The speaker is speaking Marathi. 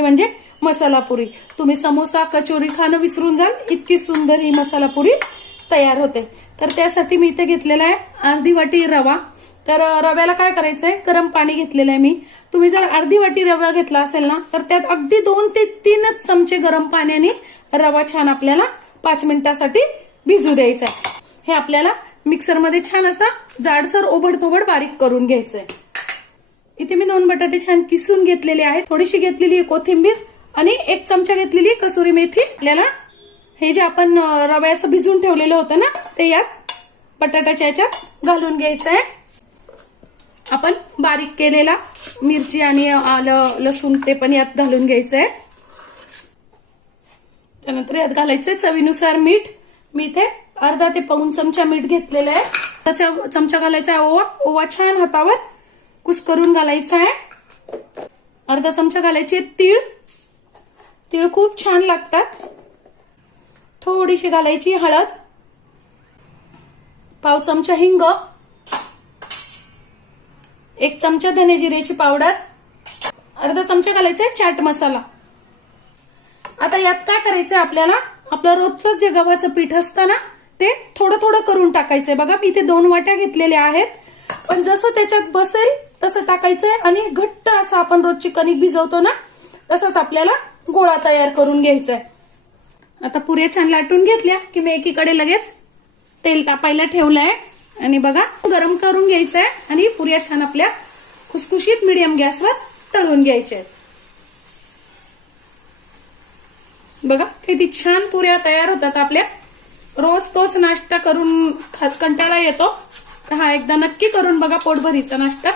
हे म्हणजे मसाला पुरी. तुम्ही समोसा कचोरी खाणं विसरून जाल, इतकी सुंदर ही मसाला पुरी तयार होते. तर त्यासाठी मी इथे घेतलेला आहे अर्धी वाटी रवा. तर रव्याला काय करायचंय, गरम पाणी घेतलेलं आहे मी. तुम्ही जर अर्धी वाटी रवा घेतला असेल ना, तर त्यात अगदी 2 ते 3 चमचे गरम पाण्याने रवा छान आपल्याला 5 मिनिटासाठी भिजू द्यायचा आहे. हे आपल्याला मिक्सरमध्ये छान असा जाडसर ओबडधोबड बारीक करून घ्यायचंय. इथे मी 2 बटाटे छान किसून घेतलेले आहेत. थोडीशी घेतलेली आहे कोथिंबीर आणि 1 चमचा घेतलेली कसुरी मेथी. आपल्याला हे जे आपण रव्याचं भिजून ठेवलेलं होतं ना, ते यात बटाट्याच्या याच्यात घालून घ्यायचं आहे. आपण बारीक केलेला मिरची आणि आलं लसूण ते पण यात घालून घ्यायचंय. त्यानंतर यात घालायचंय चवीनुसार मीठ. मी इथे अर्धा ते पाऊण चमचा मीठ घेतलेलं आहे. त्याचा चमचा घालायचा आहे ओवा. ओवा छान हातावर कुस्करून घालायचा आहे. अर्धा चमचा घालायचे तीळ. तीळ खूप छान लागतात. थोडीशी घालायची हळद. पाव चमचा हिंग. 1 चमचा धने जिऱ्याची पावडर. अर्धा चमचा घालायचा आहे चाट मसाला. आता यात काय करायचंय आपल्याला, आपलं रोजचं जे गव्हाचं पीठ असतं ना, ते थोडं थोडं करून टाकायचंय. बघा मी इथे 2 वाट्या घेतलेल्या आहेत, पण जसं त्याच्यात बसेल तसं टाकायचंय आणि घट्ट असं आपण रोजची कणिक भिजवतो ना, तसंच आपल्याला गोळा तयार करून घ्यायचा आहे. आता पुऱ्या छान लाटून घेतल्या की मी एकीकडे लगेच तेल तापायला ठेवलंय आणि बघा गरम करून घ्यायचंय आणि पुऱ्या छान आपल्या खुसखुशीत मीडियम गॅसवर तळून घ्यायच्या आहेत. बघा किती छान पुऱ्या तयार होतात आपल्या. रोज तोच नाश्ता करून कंटाळा येतो, तर हा एकदा नक्की करून बघा पोटभरीचा नाश्ता.